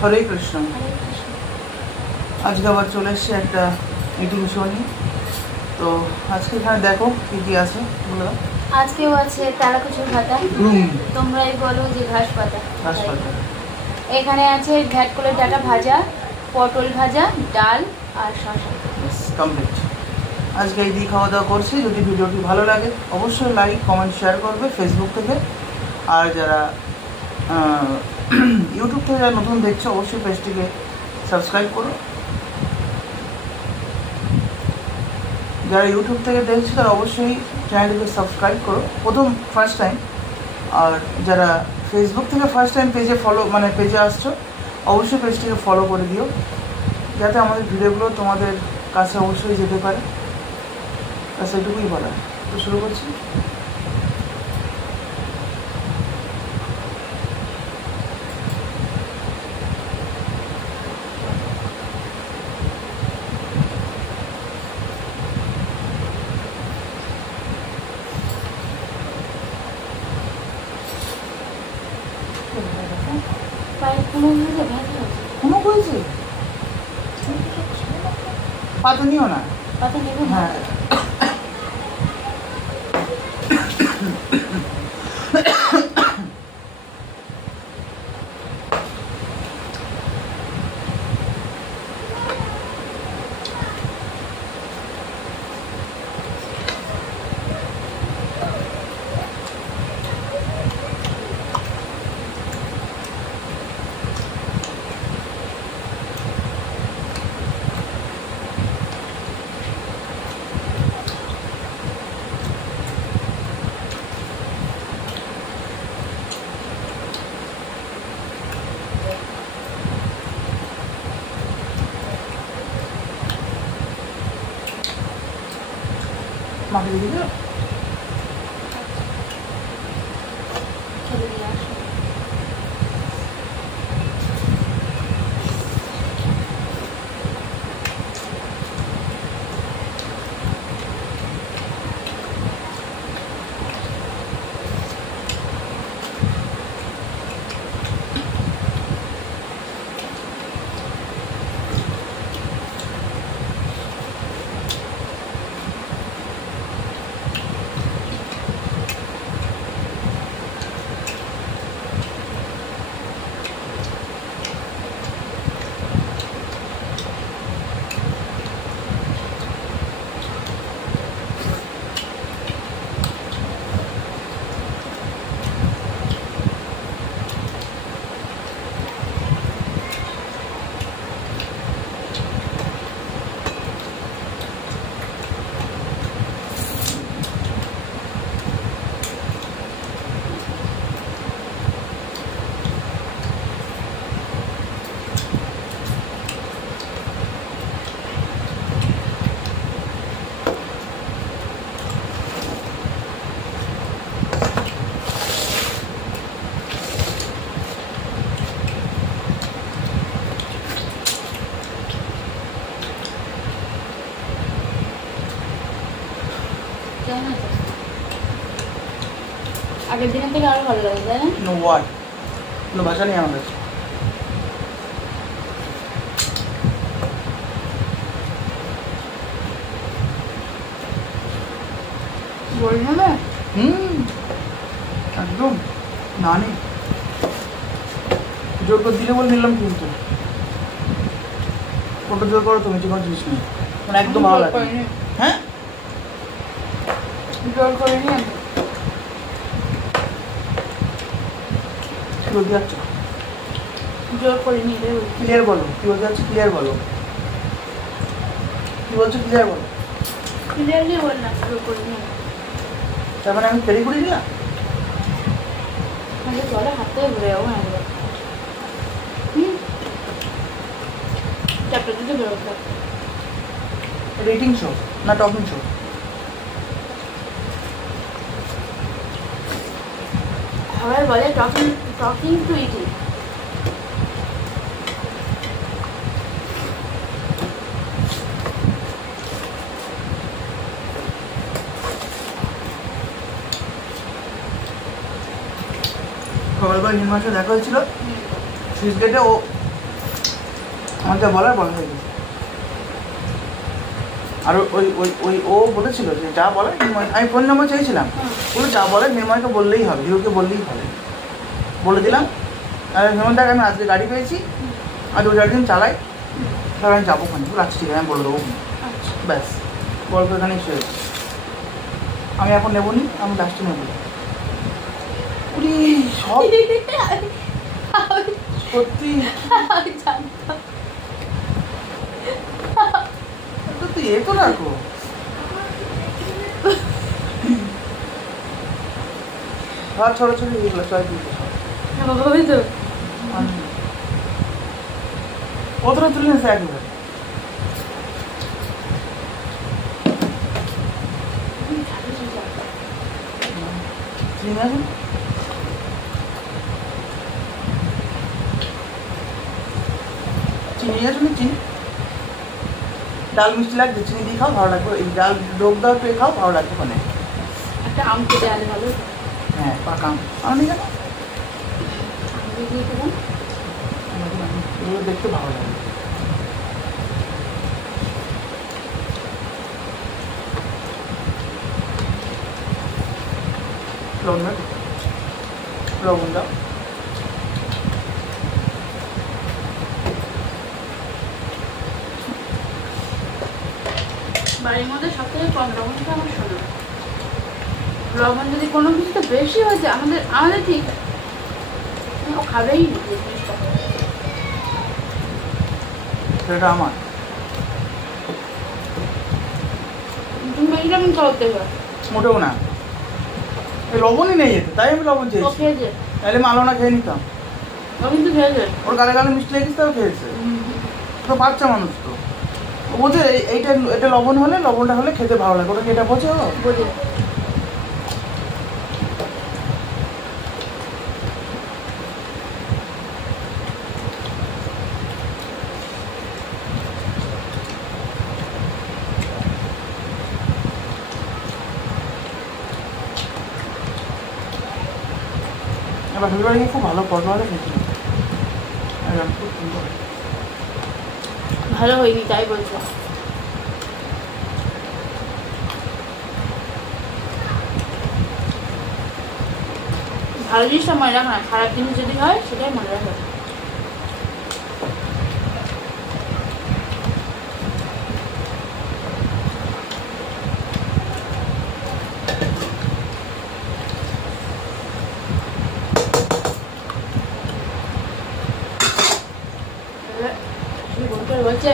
হরে কৃষ্ণ। আজকে আবার চলে এসছে একটা নতুন শো নিয়ে। তো আজকে এখানে দেখো কি কি আছে বলে দাও। আজকেও আছে তেলাকুচুর পাতা, তোমরাই বলো যে ঘাস পাতা। এখানে আছে ঘ্যাটকলের ডাটা ভাজা, পটল ভাজা, ডাল আর শসা। কমপ্লিট। আজকে এই দিয়ে খাওয়া দাওয়া করছি। যদি ভিডিওটি ভালো লাগে অবশ্যই লাইক কমেন্ট শেয়ার করবে ফেসবুক থেকে। আর যারা ইউটিউব থেকে যারা নতুন দেখছো অবশ্যই পেজটিকে সাবস্ক্রাইব করো। যারা ইউটিউব থেকে দেখছো তারা অবশ্যই চ্যানেলটিকে সাবস্ক্রাইব করো ফার্স্ট টাইম। আর যারা ফেসবুক থেকে ফার্স্ট টাইম পেজে আসছো অবশ্যই পেজটিকে ফলো করে দিও, যাতে আমাদের ভিডিওগুলো তোমাদের কাছে অবশ্যই যেতে পারে। ব্যাস এটুকুই বলা। তো শুরু করছি। কোনো বলছি পাতা নিও না, পাতা নেব। হ্যাঁ মাকে দিয়ে দিও। আগের দিনের থেকে আরো ভালো লাগে, তাই না? নো ওয়াট, কোনো ভাষা নেই আমার কাছে। বলবো না একদম না নেই। জোর করে দিলে বলে নিলাম, কিন্তু ফটো জোর করো তুমি, যে কোনো জিনিস নেই মানে একদম ভালো লাগে। হ্যাঁ জোর করে নিয়ে কি বলতে যাচ্ছ? জোর করে নিয়ে ক্লিয়ার বলো, কি বলতে যাচ্ছ? ক্লিয়ার বলো, কি বলছো? ক্লিয়ার বলো। ক্লিয়ারলি বললাম জোর করে নিয়ে। তার মানে আমি ফেরি করি না? আমাদের জলে হাতে ঘুরে যাবো একবার। চ্যাপ্টার দিতে বেরোতে রেটিং শো না টকিং শো? সবাই বলে টকিং টু ইটিং। সকালবেলা নির্মাসে দেখা হয়েছিল সুইচ গেটে। ও আমার যা বলার বলা হয়ে গেছে। আর ওই ওই ওই ও বলেছিল যে যা বলার আমি ফোন নাম্বার চাইছিলাম, বলে যা বলার নির্ময়কে বললেই হবে, হিরোকে বললেই হবে। বলে দিলাম। আর হেমন্তাকে আমি আজকে গাড়ি পেয়েছি, আর 2-4 দিন চালাই, তারপর আমি যাবো ওখানে। রাখছি, ঠিক আছে, আমি বলে দেবো। ব্যাস, গল্প এখানেই শেষ। আমি এখন নেবো নি, আমি লাস্টে নেবো। সব সত্যি তুই এ তো রাখো। হাত ছড়াছড়ি হয়ে গেল, সবাই কতটা তুলে নিয়েছে একবার। চিনি আছে, চিনি আছে না? চিনি ডাল মিষ্টি লাগবে, চিনি দিয়ে খাও, ভালো লাগবে। এই ডাল ডোক দাও, পেয়ে খাও, ভালো লাগবে। মানে একটা আম কেটে আনলে ভালো। হ্যাঁ, পাকা আম আমি কেন, এগুলো দেখতে ভালো লাগে। লবণ দাও। বাড়ির মধ্যে সব থেকে কম লবণটা আমার শোনা। লবণ যদি কোনো কিছুতে বেশি হয়ে যায়, আমাদের ঠিক ও খাবেই না জিনিসটা। সেটা আমার তুমি বেশি লবণ খাওয়াতে হবে মোটেও না, এই লবণই নেই এতে, তাই আমি লবণ চেয়েছি। খেয়েছে, তাহলে মালো না খেয়ে নিতাম। ও কিন্তু খেয়েছে, ওর গালে গালে মিষ্টি লেগেছে, তাও খেয়েছে। তো বাচ্চা মানুষ তো, ও বোঝে এইটা, এটা লবণ হলে, লবণটা হলে খেতে ভালো লাগে, ওটা এটা বোঝে। ও বোঝে। এবার ফেব্রুয়ারি খুব ভালো পটল খেয়েছিলাম, খুব সুন্দর। ভালো হয়নি তাই বলছো। ভালো জিনিসটা মনে রাখো না, খারাপ জিনিস যদি হয় সেটাই মনে রাখো। বলছে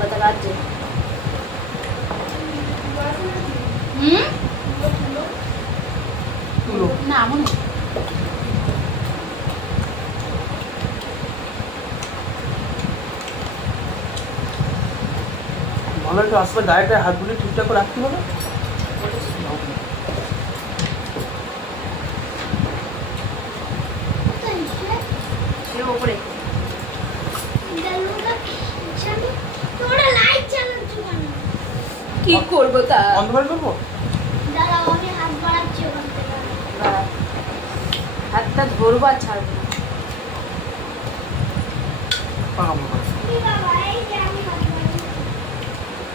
কথা কাটছে। না এমন ভালো একটু আসলে গায়েটা হাতগুলি ঠিকঠাক করে রাখতে হবে। ওপরে কি করবো তা অন্ধকার করবো, হাতটা ধরবো আর ছাড়বো না।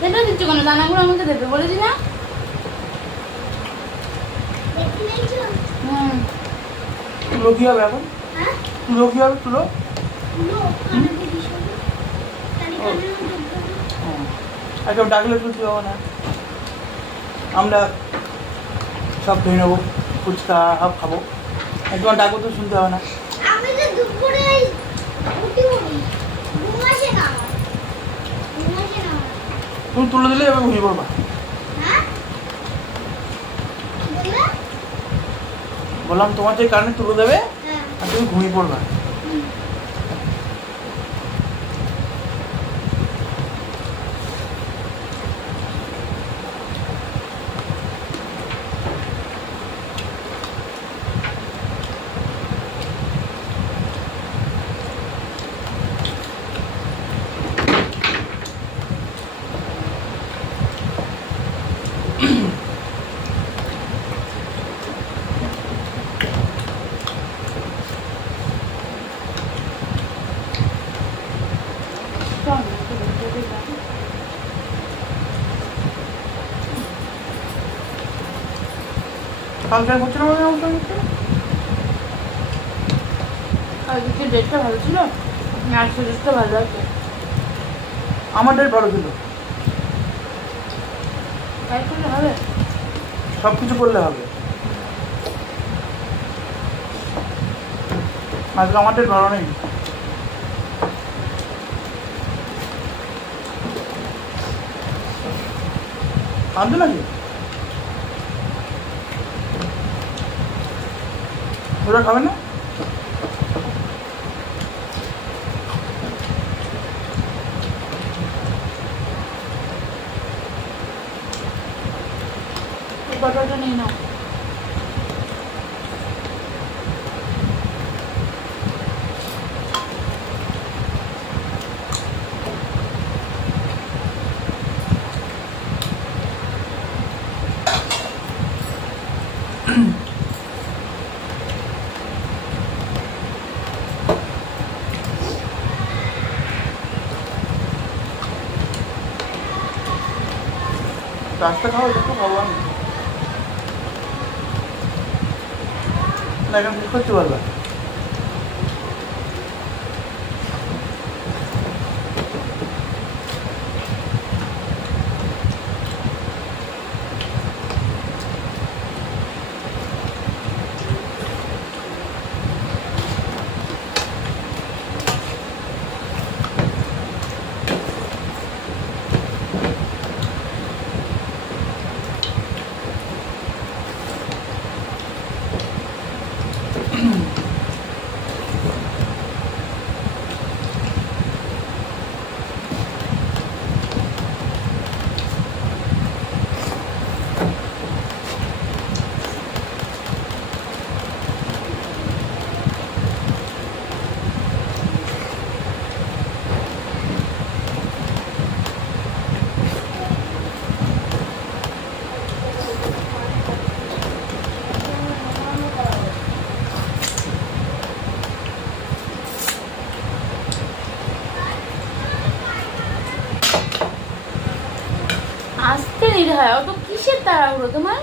সেটা দিচ্ছ কেন? দানাগুলো আমাকে দেবে বলেছি না? তুলো কি হবে এখন? তুলো কি হবে? তুলো একদম ডাকলে তুলতে হবে না, আমরা সব খেয়ে নেবো, ফুচকা সব খাবো, একদম ডাকো তো শুনতে হবে না। তুমি তুলে দিলে এবার ঘুমিয়ে পড়বা। বললাম তোমার যে কারণে তুলে দেবে আর তুমি ঘুমিয়ে পড়বা। কালকে হচ্ছে না মনে হয় আজকে ডেটটা ভালো ছিল, আজকে ডেটটা ভালো আছে। আমার ডেট ভালো ছিল। তাই করলে হবে, সব কিছু করলে হবে। আজকে আমার ডেট ভালো নেই। কাঁদবে নাকি? ওরা খাবে না? বটলটা নিয়ে নাও। রাস্তা খাওয়া দেখো ভগবান না, এখন ঠিক করতে পারবে। আসতে নিতে হয়, অত কিসের তাড়াহুড়ো তোমার?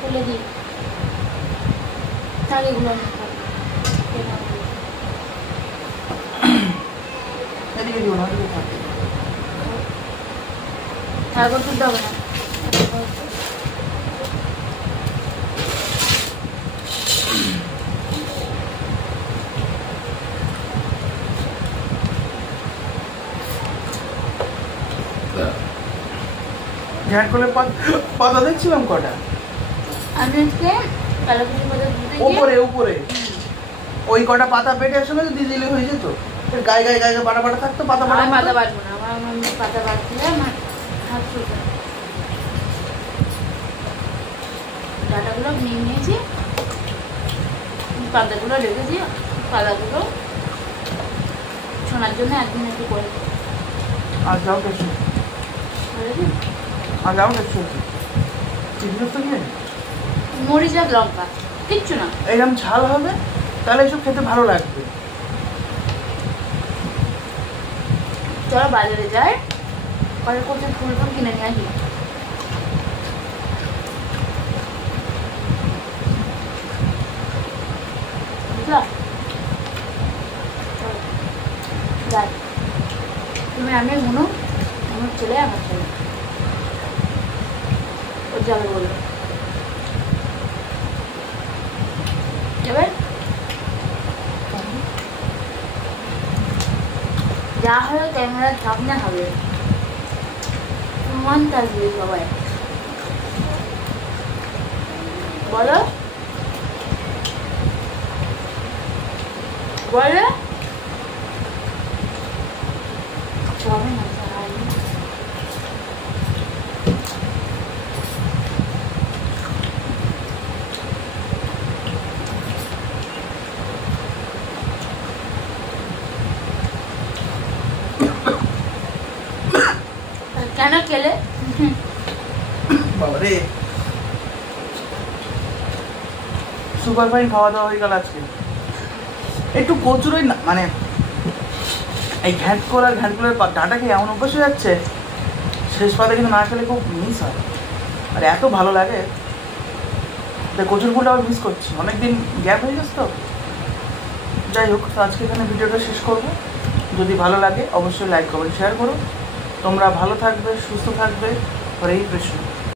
খুলে দিই থালিগুলো। এদিকে দিও না, এদিকে থাক। ঠাকুর তুলতে হবে না। ঝ্যাট করে পাতা দেখছিলাম কটা আমি আজকে কালাকুচি পাতা ধুতে গিয়ে উপরে উপরে ওই কটা পাতা পেটে আসলে তো দিয়ে দিলে হয়ে যেত। গায়ে গায়ে গায়ে পাটা পাটা থাকতো, পাতা আমার পাতা পাতা বাটবো না, আমার পাতা বাটলে আমার হাত চলবে না। ডাটাগুলো নিয়ে নিয়েছি, পাতাগুলো রেখেছি, পাতাগুলো শোনার জন্য একদিন একটু করে আর যাও দেখছো, আর যাও দেখছো চিংড়ি তো গিয়ে মরিচ আর লঙ্কা, কিচ্ছু না। এরকম ঝাল হবে তাহলে এসব খেতে ভালো লাগবে। চলো বাজারে যাই, পরে কোথায় ফুল ফুল কিনে নিয়ে আসি। বুঝলা? চলো, যাই। তুমি আমি মনু, আমার ছেলে, আমার ছেলে ও যাবে বললো। এবার যা হবে ক্যামেরার সামনে হবে, মন থাকবে সবাই। বলো বলো সবাই না সবাই। কেন খেলে? বাবারে সুপার ফাইন খাওয়া দাওয়া হয়ে গেল আজকে। একটু কচুর ওই মানে এই ঘ্যাটকোল আর ঘ্যাটকোলের ডাঁটা খেয়ে এমন অভ্যাস হয়ে যাচ্ছে, শেষ পাতে কিন্তু না খেলে খুব মিস হয়, আর এত ভালো লাগে। তাই কচুর ফুলটা আবার মিস করছি, অনেকদিন গ্যাপ হয়ে গেছে তো। যাই হোক, তো আজকে এখানে ভিডিওটা শেষ করবো। যদি ভালো লাগে অবশ্যই লাইক কমেন্ট শেয়ার করো। তোমরা ভালো থাকবে, সুস্থ থাকবে, হরে কৃষ্ণ।